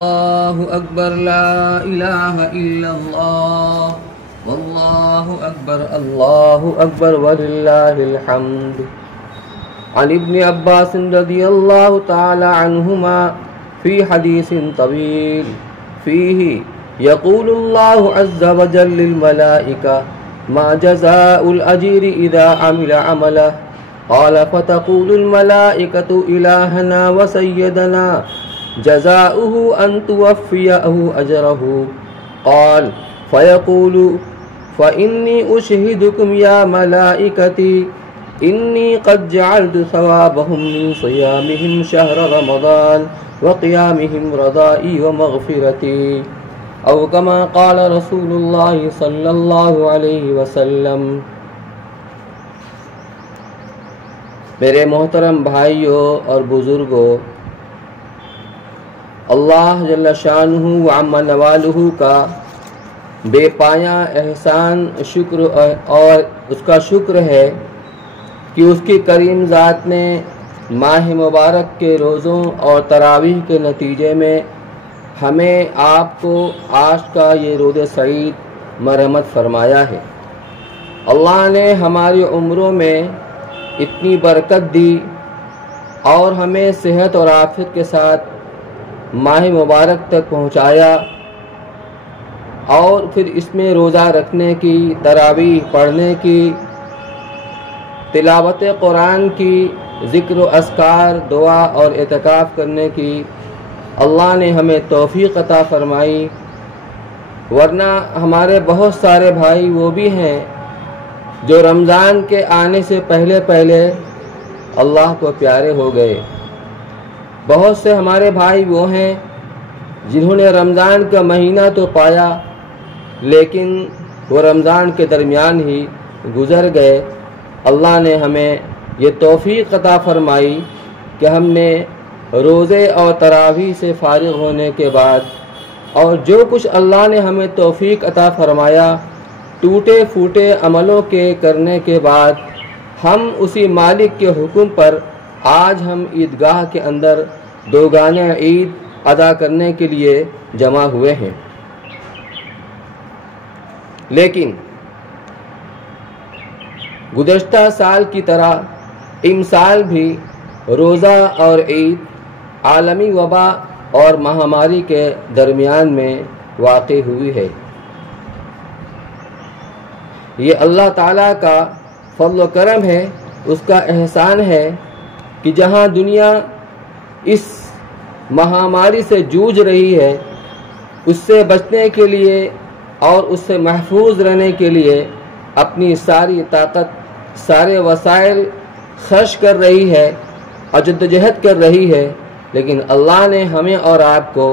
अल्लाहु अकबर ला इलाहा इल्लल्लाह वल्लाहु अकबर वलिल्लाहिल हम्द। अन इब्न अब्बास रज़ियल्लाहु तआला अन्हुमा फ़ी हदीसिन तवील फ़ीही यक़ूलुल्लाहु अज़्ज़ा व जल्ल लिल मलाइका मा जज़ाउल अजीरि इज़ा अमिला अमलह क़ाल फ़तक़ूलुल मलाइकतु इलाहना व सय्यदना जज़ाउहु अन तुवफ़्फ़ियहु अजरहु क़ाल फ़यक़ूलु फ़इन्नी उशहिदुकुम या मलाइकती इन्नी क़द जअल्तु सवाबहुम मिन सियामिहिम शहर रमज़ान व क़ियामिहिम रज़ाई व मग़फ़िरती औ कमा क़ाल रसूलुल्लाह सल्लल्लाहु अलैहि वसल्लम। मेरे मोहतरम भाइयों और बुज़ुर्गों, अल्लाह जल्ल शानुहु व अम्मा नवालुहु का बेपाया एहसान शुक्र और उसका शुक्र है कि उसकी करीम ज़ात ने माह मुबारक के रोज़ों और तरावीह के नतीजे में हमें आपको आज का ये रोज़ सईद मरहमत फरमाया है। अल्लाह ने हमारी उम्रों में इतनी बरकत दी और हमें सेहत और आफियत के साथ माह मुबारक तक पहुँचाया और फिर इसमें रोज़ा रखने की, तरावीह पढ़ने की, तिलावत कुरान की, ज़िक्र व अस्कार, दुआ और एतकाफ़ करने की अल्लाह ने हमें तौफ़ीक़ अता फ़रमाई। वरना हमारे बहुत सारे भाई वो भी हैं जो रमज़ान के आने से पहले पहले अल्लाह को प्यारे हो गए। बहुत से हमारे भाई वो हैं जिन्होंने रमज़ान का महीना तो पाया लेकिन वो रमज़ान के दरमियान ही गुज़र गए। अल्लाह ने हमें ये तौफ़ीक़ अता फ़रमाई कि हमने रोज़े और तरावीह से फ़ारिग़ होने के बाद और जो कुछ अल्लाह ने हमें तौफ़ीक़ अता फ़रमाया टूटे फूटे अमलों के करने के बाद हम उसी मालिक के हुक्म पर आज हम ईदगाह के अंदर दोगाना ईद अदा करने के लिए जमा हुए हैं। लेकिन गुज़श्ता साल की तरह इस साल भी रोज़ा और ईद आलमी वबा और महामारी के दरमियान में वाक़ई हुई है। ये अल्लाह ताला का फज़्ल व करम है, उसका एहसान है कि जहाँ दुनिया इस महामारी से जूझ रही है उससे बचने के लिए और उससे महफूज रहने के लिए अपनी सारी ताकत, सारे वसाइल खर्च कर रही है और जद्दोजहद कर रही है। लेकिन अल्लाह ने हमें और आपको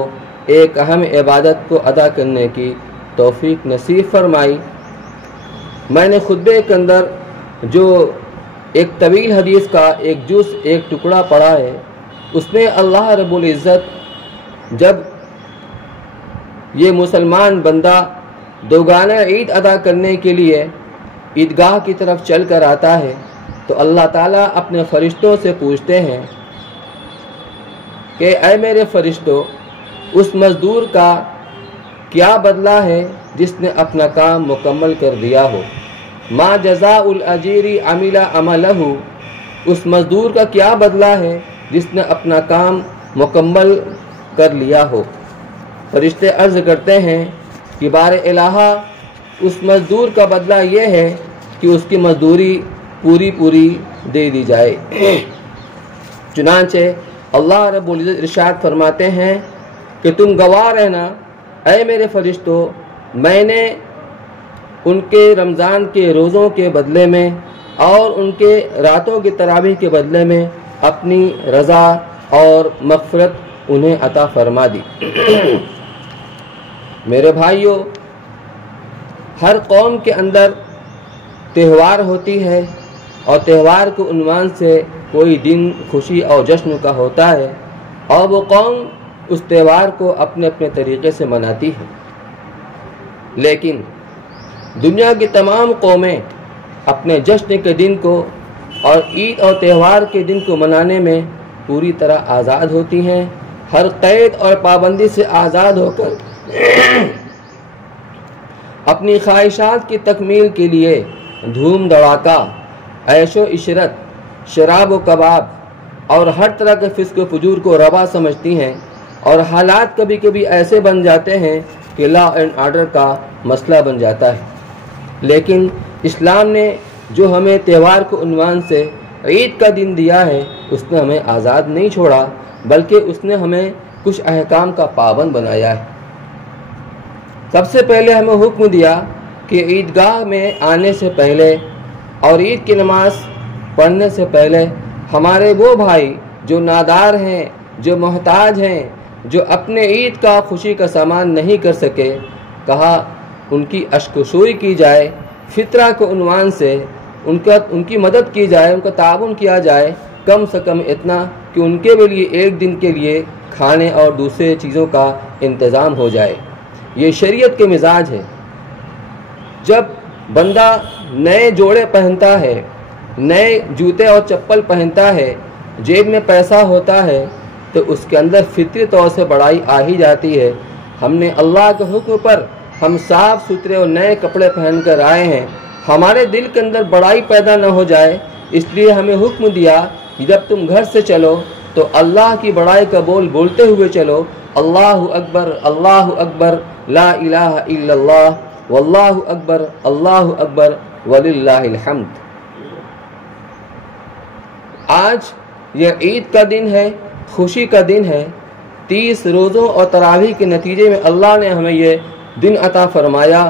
एक अहम इबादत को अदा करने की तौफ़ीक़ नसीब फरमाई। मैंने खुतबे के अंदर जो एक तवील हदीस का एक जुज़, एक टुकड़ा पढ़ा है, उसमें अल्लाह रब्बुल इज़्ज़त जब ये मुसलमान बंदा दोगाना ईद अदा करने के लिए ईदगाह की तरफ चल कर आता है तो अल्लाह ताला अपने फ़रिश्तों से पूछते हैं कि ऐ मेरे फ़रिश्तों, उस मज़दूर का क्या बदला है जिसने अपना काम मुकम्मल कर दिया हो। मा जज़ाउल अजीरी अमिला अमलहु, उस मज़दूर का क्या बदला है जिसने अपना काम मुकम्मल कर लिया हो। फरिश्ते अर्ज़ करते हैं कि बारे इलाहा, उस मज़दूर का बदला ये है कि उसकी मज़दूरी पूरी पूरी दे दी जाए। चुनांचे अल्लाह रब्बुल इज़्ज़त इरशाद फरमाते हैं कि तुम गवाह रहना ऐ मेरे फरिश्तों, मैंने उनके रमज़ान के रोज़ों के बदले में और उनके रातों की तरावीह के बदले में अपनी रज़ा और मग़फ़िरत उन्हें अता फ़रमा दी। मेरे भाइयों, हर कौम के अंदर त्यौहार होती है और त्यौहार के उन्वान से कोई दिन खुशी और जश्न का होता है और वो कौम उस त्यौहार को अपने अपने तरीक़े से मनाती है। लेकिन दुनिया की तमाम कौमें अपने जश्न के दिन को और ईद और त्यौहार के दिन को मनाने में पूरी तरह आज़ाद होती हैं हर कैद और पाबंदी से आज़ाद होकर अपनी ख्वाहिशात की तकमील के लिए धूम धड़ाका, ऐशो इशरत, शराब व कबाब और हर तरह के फिस्क व फजूर को रवा समझती हैं। और हालात कभी कभी ऐसे बन जाते हैं कि लॉ एंड ऑर्डर का मसला बन जाता है। लेकिन इस्लाम ने जो हमें त्यौहार को उन्वान से ईद का दिन दिया है, उसने हमें आज़ाद नहीं छोड़ा, बल्कि उसने हमें कुछ अहकाम का पाबंद बनाया है। सबसे पहले हमें हुक्म दिया कि ईदगाह में आने से पहले और ईद की नमाज पढ़ने से पहले हमारे वो भाई जो नादार हैं, जो मोहताज हैं, जो अपने ईद का खुशी का सामान नहीं कर सके, कहा उनकी अश्कशोई की जाए, फितरा के उन्वान से उनकी मदद की जाए, उनका ताउन किया जाए, कम से कम इतना कि उनके लिए एक दिन के लिए खाने और दूसरे चीज़ों का इंतज़ाम हो जाए। ये शरीयत के मिजाज है। जब बंदा नए जोड़े पहनता है, नए जूते और चप्पल पहनता है, जेब में पैसा होता है, तो उसके अंदर फितरी तौर से बड़ाई आ ही जाती है। हमने अल्लाह के हुक्म पर हम साफ़ सुथरे और नए कपड़े पहन कर आए हैं, हमारे दिल के अंदर बड़ाई पैदा न हो जाए, इसलिए हमें हुक्म दिया कि जब तुम घर से चलो तो अल्लाह की बड़ाई का बोल बोलते हुए चलो, अल्लाहु अकबर, ला इलाहा इल्लल्लाह, वल्लाहु अकबर वलिल्लाहिल हम्द। आज यह ईद का दिन है, खुशी का दिन है। 30 रोज़ों और तरावी के नतीजे में अल्लाह ने हमें ये दिन अता फरमाया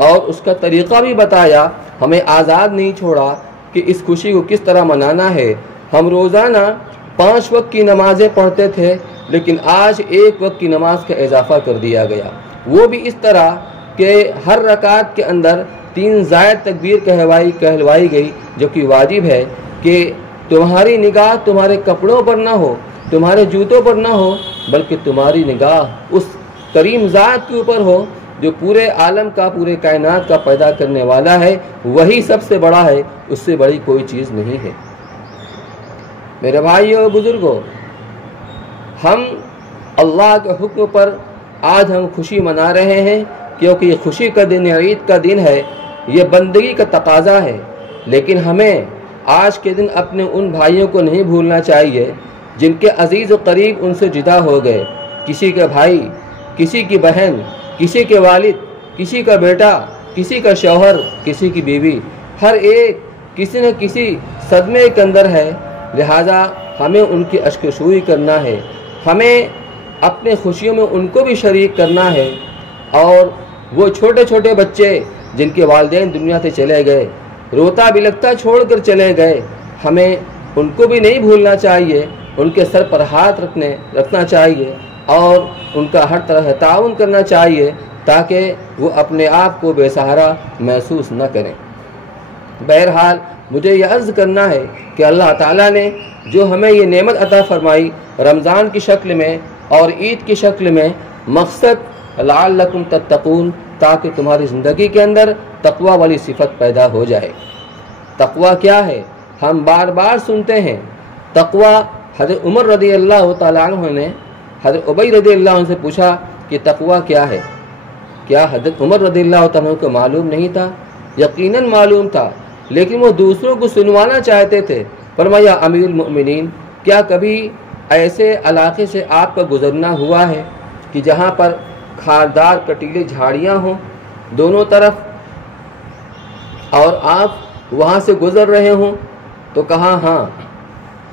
और उसका तरीक़ा भी बताया, हमें आज़ाद नहीं छोड़ा कि इस खुशी को किस तरह मनाना है। हम रोज़ाना 5 वक्त की नमाज़ें पढ़ते थे, लेकिन आज 1 वक्त की नमाज का इजाफ़ा कर दिया गया, वो भी इस तरह कि हर रकात के अंदर 3 ज़ायद तकबीर कहलवाई गई, जो कि वाजिब है कि तुम्हारी निगाह तुम्हारे कपड़ों पर ना हो, तुम्हारे जूतों पर ना हो, बल्कि तुम्हारी निगाह उस करीम ज़ात के ऊपर हो जो पूरे आलम का, पूरे कायनात का पैदा करने वाला है। वही सबसे बड़ा है, उससे बड़ी कोई चीज़ नहीं है। मेरे भाइयों बुजुर्गों, हम अल्लाह के हुक्म पर आज हम खुशी मना रहे हैं, क्योंकि ये खुशी का दिन है, ईद का दिन है, ये बंदगी का तकाजा है। लेकिन हमें आज के दिन अपने उन भाइयों को नहीं भूलना चाहिए जिनके अजीज़ व करीब उनसे जुदा हो गए। किसी के भाई, किसी की बहन, किसी के वालिद, किसी का बेटा, किसी का शौहर, किसी की बीवी, हर एक किसी न किसी सदमे के अंदर है। लिहाजा हमें उनकी अश्कशूई करना है, हमें अपने खुशियों में उनको भी शरीक करना है। और वो छोटे छोटे बच्चे जिनके वालिदैन दुनिया से चले गए, रोता बिलखता छोड़कर चले गए, हमें उनको भी नहीं भूलना चाहिए, उनके सर पर हाथ रखना चाहिए और उनका हर तरह ताउन करना चाहिए, ताकि वो अपने आप को बेसहारा महसूस न करें। बहरहाल मुझे यह अर्ज़ करना है कि अल्लाह ताला ने जो हमें ये नेमत अता फरमाई रमज़ान की शक्ल में और ईद की शक्ल में, मकसद लअल्लकुम तत्तकून, ताकि तुम्हारी ज़िंदगी के अंदर तक़वा वाली सिफत पैदा हो जाए। तक़वा क्या है? हम बार बार सुनते हैं तक़वा। हज़रत उमर रज़ी अल्लाह तआला अन्हु ने हज़रत उबई रज़ी अल्लाह अन्हु से पूछा कि तक़वा क्या है? क्या हज़रत उमर रज़ी अल्लाह तआला अन्हु को मालूम नहीं था? यकीनन मालूम था, लेकिन वो दूसरों को सुनवाना चाहते थे। फरमाया, अमीरुल मोमिनीन, क्या कभी ऐसे इलाके से आपका गुजरना हुआ है कि जहाँ पर खारदार कटीले झाड़ियाँ हों दोनों तरफ, और आप वहाँ से गुज़र रहे हों? तो कहा हाँ,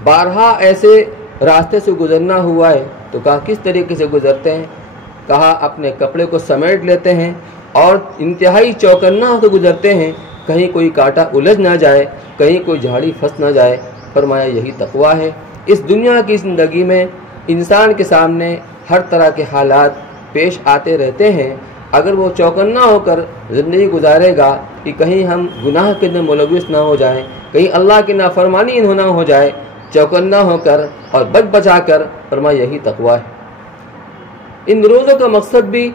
बारहा ऐसे रास्ते से गुज़रना हुआ है। तो कहा किस तरीके से गुज़रते हैं? कहा अपने कपड़े को समेट लेते हैं और इंतहाई चौकन्ना होकर गुज़रते हैं, कहीं कोई कांटा उलझ ना जाए, कहीं कोई झाड़ी फंस ना जाए। फरमाया यही तक़वा है। इस दुनिया की ज़िंदगी में इंसान के सामने हर तरह के हालात पेश आते रहते हैं। अगर वो चौकन्ना होकर ज़िंदगी गुजारेगा कि कहीं हम गुनाह के अंदर मुलविस ना हो जाएं, कहीं अल्लाह की नाफरमानी ना हो जाए, चौकन्ना होकर और बच बचा कर, फरमाया यही तक़वा है। इन रोज़ों का मकसद भी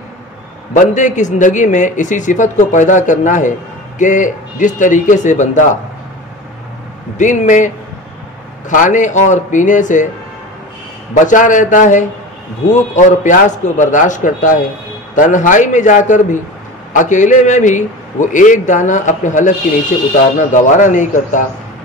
बंदे की ज़िंदगी में इसी सिफत को पैदा करना है कि जिस तरीके से बंदा दिन में खाने और पीने से बचा रहता है, भूख और प्यास को बर्दाश्त करता है, तन्हाई में जाकर भी, अकेले में भी वो एक दाना अपने हलक के नीचे उतारना गवारा नहीं करता,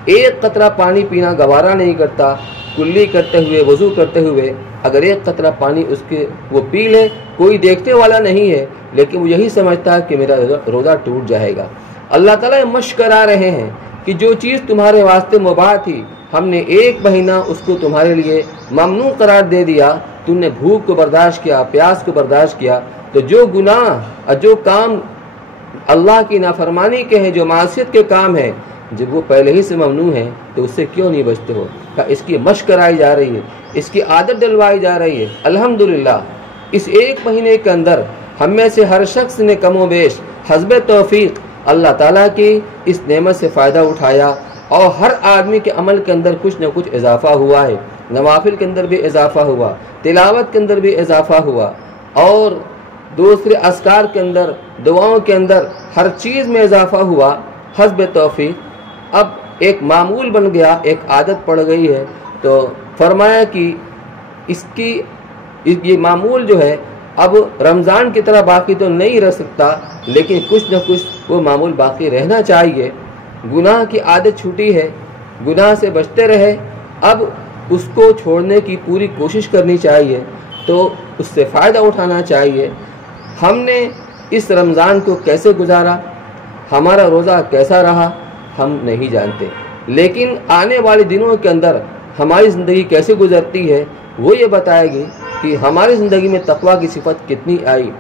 एक कतरा पानी पीना गवारा नहीं करता। कुल्ली करते हुए, वज़ू करते हुए अगर एक कतरा पानी उसके वो पी ले, कोई देखने वाला नहीं है, लेकिन वो यही समझता है कि मेरा रोज़ा टूट जाएगा। अल्लाह ताला मशक़ करा रहे हैं कि जो चीज़ तुम्हारे वास्ते मुबाह थी, हमने 1 महीना उसको तुम्हारे लिए ममनू करार दे दिया। तुमने भूख को बर्दाश्त किया, प्यास को बर्दाश्त किया, तो जो गुनाह और जो काम अल्लाह की नाफरमानी के हैं, जो मासियत के काम हैं, जब वो पहले ही से ममनू है, तो उससे क्यों नहीं बचते हो? इसकी मशक़ कराई जा रही है, इसकी आदत डलवाई जा रही है। अल्हम्दुलिल्लाह इस 1 महीने के अंदर हम में से हर शख्स ने कमो बेश हस्ब तौफीक अल्लाह ताला की इस नेमत से फ़ायदा उठाया, और हर आदमी के अमल के अंदर कुछ न कुछ इजाफ़ा हुआ है। नवाफिल के अंदर भी इजाफ़ा हुआ, तिलावत के अंदर भी इजाफ़ा हुआ, और दूसरे अस्कार के अंदर, दुआओं के अंदर, हर चीज़ में इजाफ़ा हुआ हस्ब तौफीक। अब एक मामूल बन गया, एक आदत पड़ गई है, तो फरमाया कि ये मामूल जो है अब रमज़ान की तरह बाकी तो नहीं रह सकता, लेकिन कुछ न कुछ वो मामूल बाकी रहना चाहिए। गुनाह की आदत छूटी है, गुनाह से बचते रहे, अब उसको छोड़ने की पूरी कोशिश करनी चाहिए, तो उससे फ़ायदा उठाना चाहिए। हमने इस रमज़ान को कैसे गुजारा, हमारा रोज़ा कैसा रहा, हम नहीं जानते, लेकिन आने वाले दिनों के अंदर हमारी ज़िंदगी कैसे गुजरती है वो ये बताएगी कि हमारी ज़िंदगी में तक़वा की सिफत कितनी आई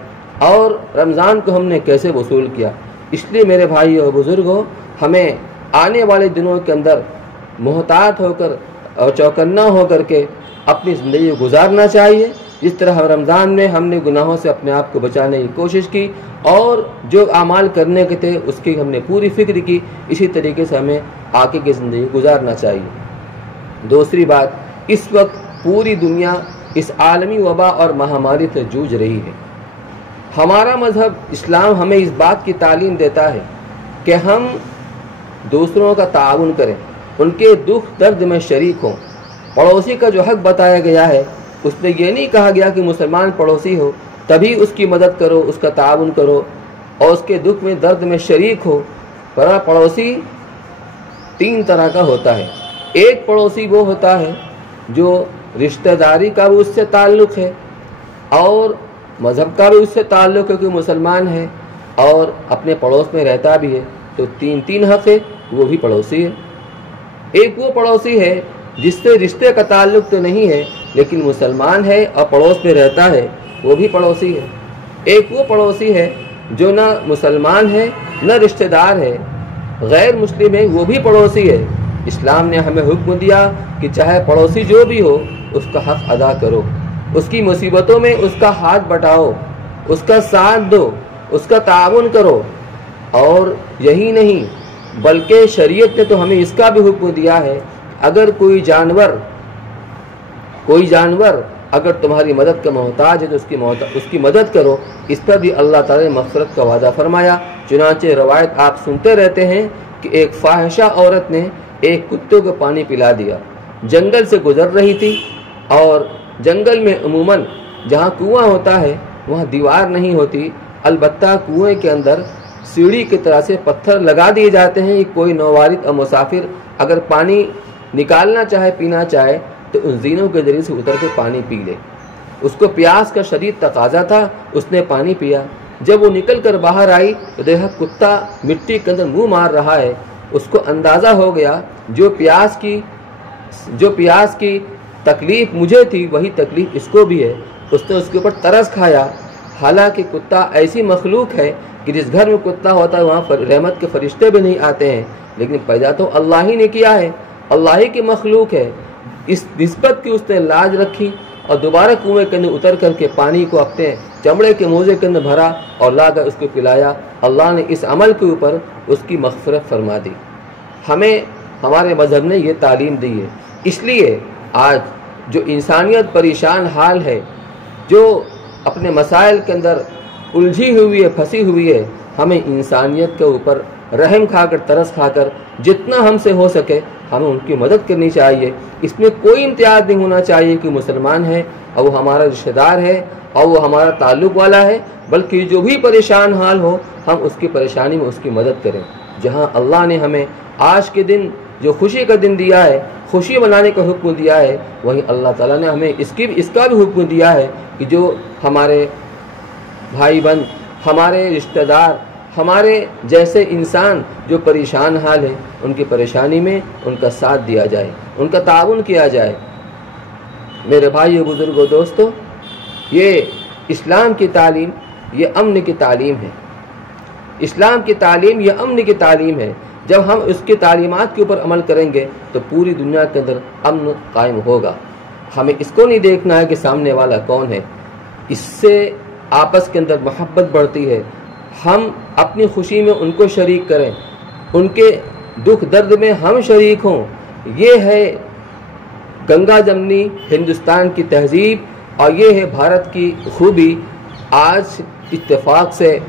और रमज़ान को हमने कैसे वसूल किया। इसलिए मेरे भाई और बुज़ुर्गों, हमें आने वाले दिनों के अंदर मोहतात होकर और चौकन्ना होकर के अपनी ज़िंदगी को गुजारना चाहिए। जिस तरह रमज़ान में हमने गुनाहों से अपने आप को बचाने की कोशिश की और जो आमाल करने के थे उसकी हमने पूरी फ़िक्र की, इसी तरीके से हमें आगे की ज़िंदगी गुजारना चाहिए। दूसरी बात, इस वक्त पूरी दुनिया इस आलमी वबा और महामारी से जूझ रही है। हमारा मज़हब इस्लाम हमें इस बात की तालीम देता है कि हम दूसरों का ताउन करें, उनके दुख दर्द में शरीक हों। पड़ोसी का जो हक़ बताया गया है, उसमें यह नहीं कहा गया कि मुसलमान पड़ोसी हो तभी उसकी मदद करो, उसका ताउन करो और उसके दुख में दर्द में शरीक हो। पर पड़ोसी 3 तरह का होता है। एक पड़ोसी वो होता है जो रिश्तेदारी का भी उससे ताल्लुक़ है और मज़हब का भी उससे ताल्लुक़ है कि मुसलमान है और अपने पड़ोस में रहता भी है, तो 3 हक़ है, वो भी पड़ोसी है। एक वो पड़ोसी है जिससे रिश्ते का ताल्लुक़ तो नहीं है लेकिन मुसलमान है और पड़ोस में रहता है, वो भी पड़ोसी है। एक वो पड़ोसी है जो ना मुसलमान है न रिश्तेदार है, गैर मुस्लिम है, वो भी पड़ोसी है। इस्लाम ने हमें हुक्म दिया कि चाहे पड़ोसी जो भी हो उसका हक़ अदा करो, उसकी मुसीबतों में उसका हाथ बटाओ, उसका साथ दो, उसका ताउन करो। और यही नहीं बल्कि शरीयत ने तो हमें इसका भी हुक्म दिया है, अगर कोई जानवर अगर तुम्हारी मदद का मोहताज है तो उसकी मदद करो। इस पर भी अल्लाह ताला ने मग़फ़िरत का वादा फरमाया। चुनांचे रवायत आप सुनते रहते हैं कि एक फाहिशा औरत ने एक कुत्ते को पानी पिला दिया। जंगल से गुजर रही थी और जंगल में अमूमन जहाँ कुआं होता है वहाँ दीवार नहीं होती, अलबत्ता कुएं के अंदर सीढ़ी की तरह से पत्थर लगा दिए जाते हैं। कोई नौवारिद और मुसाफिर अगर पानी निकालना चाहे, पीना चाहे, तो उन जीनों के जरिए से उतर के पानी पी ले। उसको प्यास का शदीद तकाजा था, उसने पानी पिया। जब वो निकल कर बाहर आई तो देखा कुत्ता मिट्टी के अंदर मुंह मार रहा है। उसको अंदाज़ा हो गया जो प्यास की तकलीफ़ मुझे थी वही तकलीफ़ इसको भी है। उसने उसके ऊपर तरस खाया। हालांकि कुत्ता ऐसी मखलूक है कि जिस घर में कुत्ता होता है वहाँ रहमत के फरिश्ते भी नहीं आते हैं, लेकिन पैदा तो अल्लाह ही ने किया है, अल्लाह ही की मखलूक है। इस निस्बत की उसने लाज रखी और दोबारा कुएं के अंदर उतर करके पानी को अपने चमड़े के मोजे के अंदर भरा और लाकर उसको पिलाया। अल्लाह ने इस अमल के ऊपर उसकी मग़फ़िरत फरमा दी। हमें हमारे मज़हब ने ये तालीम दी है। इसलिए आज जो इंसानियत परेशान हाल है, जो अपने मसाइल के अंदर उलझी हुई है, फंसी हुई है, हमें इंसानियत के ऊपर रहम खाकर, तरस खाकर जितना हमसे हो सके हमें उनकी मदद करनी चाहिए। इसमें कोई इम्तियाज़ नहीं होना चाहिए कि मुसलमान है और वो हमारा रिश्तेदार है और वो हमारा ताल्लुक़ वाला है, बल्कि जो भी परेशान हाल हो हम उसकी परेशानी में उसकी मदद करें। जहाँ अल्लाह ने हमें आज के दिन जो खुशी का दिन दिया है, खुशी मनाने का हुक्म दिया है, वहीं अल्लाह ताला ने हमें इसका भी हुक्म दिया है कि जो हमारे भाई बहन, हमारे रिश्तेदार, हमारे जैसे इंसान जो परेशान हाल है, उनकी परेशानी में उनका साथ दिया जाए, उनका ताउन किया जाए। मेरे भाइयों, बुजुर्गों, दोस्तों, ये इस्लाम की तालीम, ये अमन की तालीम है। इस्लाम की तालीम ये अमन की तालीम है। जब हम उसकी तालीमात के ऊपर अमल करेंगे तो पूरी दुनिया के अंदर अमन कायम होगा। हमें इसको नहीं देखना है कि सामने वाला कौन है, इससे आपस के अंदर मोहब्बत बढ़ती है। हम अपनी खुशी में उनको शरीक करें, उनके दुख दर्द में हम शरीक हों। ये है गंगा जमनी हिंदुस्तान की तहजीब और ये है भारत की खूबी। आज इत्तेफाक से,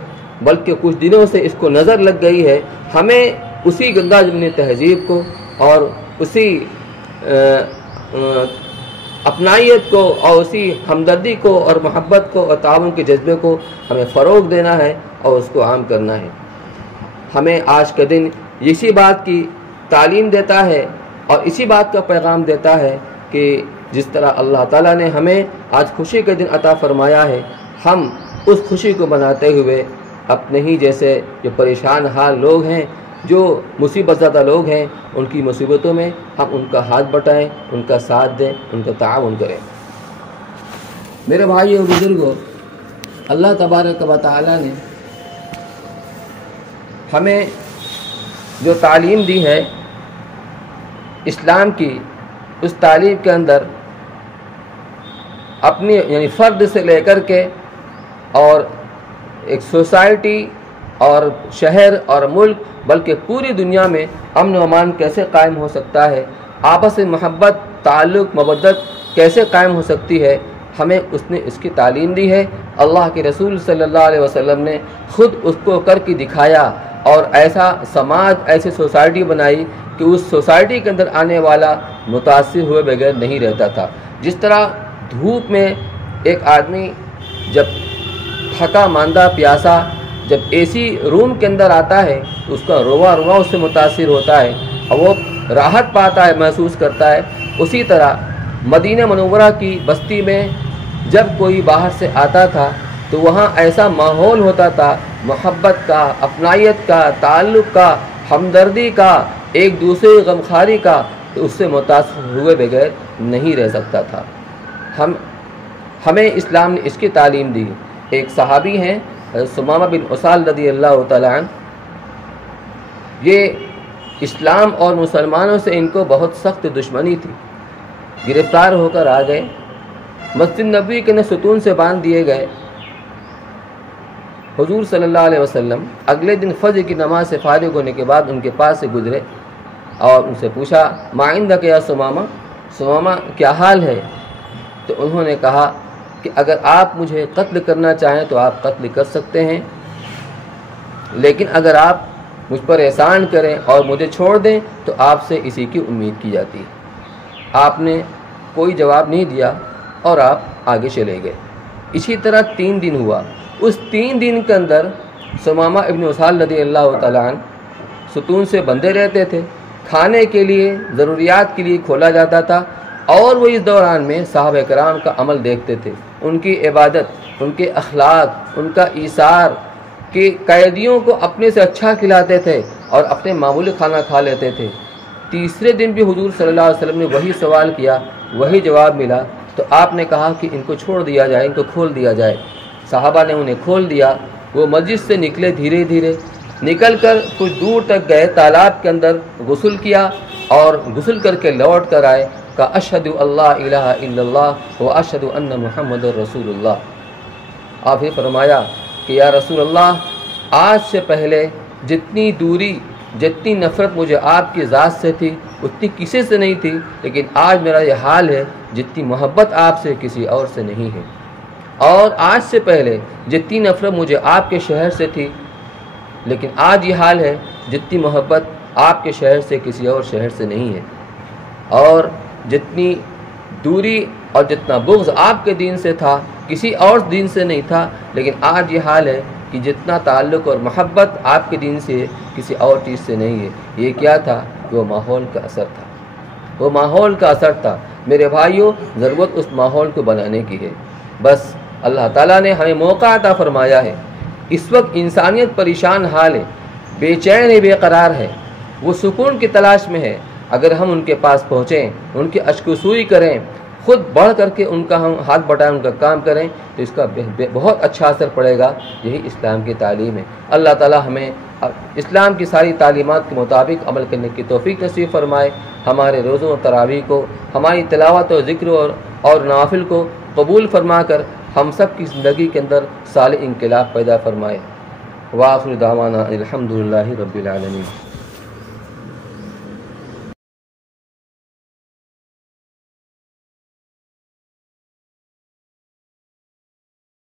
बल्कि कुछ दिनों से इसको नज़र लग गई है। हमें उसी गंगा जमनी तहजीब को और उसी अपनाइयत को और उसी हमदर्दी को और मोहब्बत को और ताउन के जज्बे को हमें फ़रोग़ देना है और उसको आम करना है। हमें आज का दिन इसी बात की तालीम देता है और इसी बात का पैगाम देता है कि जिस तरह अल्लाह ताला ने हमें आज खुशी का दिन अता फरमाया है, हम उस खुशी को मनाते हुए अपने ही जैसे जो परेशान हाल लोग हैं, जो मुसीबत ज़्यादा लोग हैं, उनकी मुसीबतों में हम उनका हाथ बटाएं, उनका साथ दें, उनका ताउन करें। मेरे भाइयों, बुजुर्गों, अल्लाह तबारक व तआला ने हमें जो तालीम दी है इस्लाम की, उस तालीम के अंदर अपनी यानी फ़र्द से लेकर के और एक सोसाइटी और शहर और मुल्क, बल्कि पूरी दुनिया में अमन व अमान कैसे कायम हो सकता है, आपस में मोहब्बत, ताल्लुक़, मवद्दत कैसे कायम हो सकती है, हमें उसने इसकी तालीम दी है। अल्लाह के रसूल सल्लल्लाहु अलैहि वसल्लम ने ख़ुद उसको करके दिखाया और ऐसा समाज, ऐसी सोसाइटी बनाई कि उस सोसाइटी के अंदर आने वाला मुतासिर हुए बगैर नहीं रहता था। जिस तरह धूप में एक आदमी जब थका मांदा प्यासा जब एसी रूम के अंदर आता है तो उसका रोवा रोवा उससे मुतासिर होता है और वो राहत पाता है, महसूस करता है। उसी तरह मदीना मुनव्वरा की बस्ती में जब कोई बाहर से आता था तो वहाँ ऐसा माहौल होता था मोहब्बत का, अपनाइयत का, ताल्लुक़ का, हमदर्दी का, एक दूसरे की गमखारी का, तो उससे मुतासिर हुए बगैर नहीं रह सकता था। हमें इस्लाम ने इसकी तालीम दी। एक सहाबी हैं सुमामा बिन उसाल रज़ियल्लाहु तआला अन्हु, ये इस्लाम और मुसलमानों से इनको बहुत सख्त दुश्मनी थी। गिरफ़्तार होकर आ गए, मस्जिद नबवी के न सुतून से बांध दिए गए। हुजूर सल्लल्लाहु अलैहि वसल्लम अगले दिन फजर की नमाज से फारिग होने के बाद उनके पास से गुजरे और उनसे पूछा, माइंदा या सुमामा, सुमामा क्या हाल है? तो उन्होंने कहा कि अगर आप मुझे कत्ल करना चाहें तो आप कत्ल कर सकते हैं, लेकिन अगर आप मुझ पर एहसान करें और मुझे छोड़ दें तो आपसे इसी की उम्मीद की जाती है। आपने कोई जवाब नहीं दिया और आप आगे चले गए। इसी तरह 3 दिन हुआ। उस 3 दिन के अंदर सुमामा इब्न उसाल रज़ियल्लाहु तआला अन्हु सुतून से बंधे रहते थे। खाने के लिए, ज़रूरियात के लिए खोला जाता था और वो इस दौरान में साहबे कराम का अमल देखते थे, उनकी इबादत, उनके अखलाक, उनका ईसार, कि कैदियों को अपने से अच्छा खिलाते थे और अपने मामूली खाना खा लेते थे। तीसरे दिन भी हुजूर सल्लल्लाहु अलैहि वसल्लम ने वही सवाल किया, वही जवाब मिला। तो आपने कहा कि इनको छोड़ दिया जाए, इनको खोल दिया जाए। साहबा ने उन्हें खोल दिया। वो मस्जिद से निकले, धीरे धीरे निकल कर कुछ दूर तक गए, तालाब के अंदर गुस्ल किया और गुस्ल करके लौट कर आए। का अशहदु अल्ला इलाहा इल्लल्लाह व अशहदु अन्ना मुहम्मदुर रसूलुल्लाह। आप ही फरमाया कि या रसूल अल्लाह, आज से पहले जितनी दूरी, जितनी नफ़रत मुझे आपकी ज़ात से थी उतनी किसी से नहीं थी, लेकिन आज मेरा ये हाल है जितनी मोहब्बत आपसे किसी और से नहीं है। और आज से पहले जितनी नफ़रत मुझे आपके शहर से थी, लेकिन आज ये हाल है जितनी मोहब्बत आपके शहर से किसी और शहर से नहीं है, और जितनी दूरी और जितना बुग़्ज़ आपके दीन से था किसी और दीन से नहीं था, लेकिन आज ये हाल है कि जितना ताल्लुक़ और मोहब्बत आपके दीन से किसी और चीज़ से नहीं है। ये क्या था? वो माहौल का असर था, वो माहौल का असर था। मेरे भाइयों, ज़रूरत उस माहौल को बनाने की है। बस अल्लाह ताला ने हमें मौका अता फरमाया है। इस वक्त इंसानियत परेशान हाल है, बेचैन है, बेकरार है, वो सुकून की तलाश में है। अगर हम उनके पास पहुँचें, उनकी अश्कुसूई करें, ख़ुद बढ़ करके उनका हम हाथ बढ़ाएं, उनका काम करें, तो इसका बहुत अच्छा असर पड़ेगा। यही इस्लाम की तालीम है। अल्लाह ताला हमें इस्लाम की सारी तालीमात के मुताबिक अमल करने की तौफीक नसीब फरमाए। हमारे रोज़ों और तरावीह को, हमारी तिलावत और ज़िक्र और नाफिल को कबूल फरमा कर हम सब की ज़िंदगी के अंदर साले इनकलाब पैदा फरमाए। वाखिर दावाना अल्हम्दुलिल्लाहि रब्बिल आलमीन।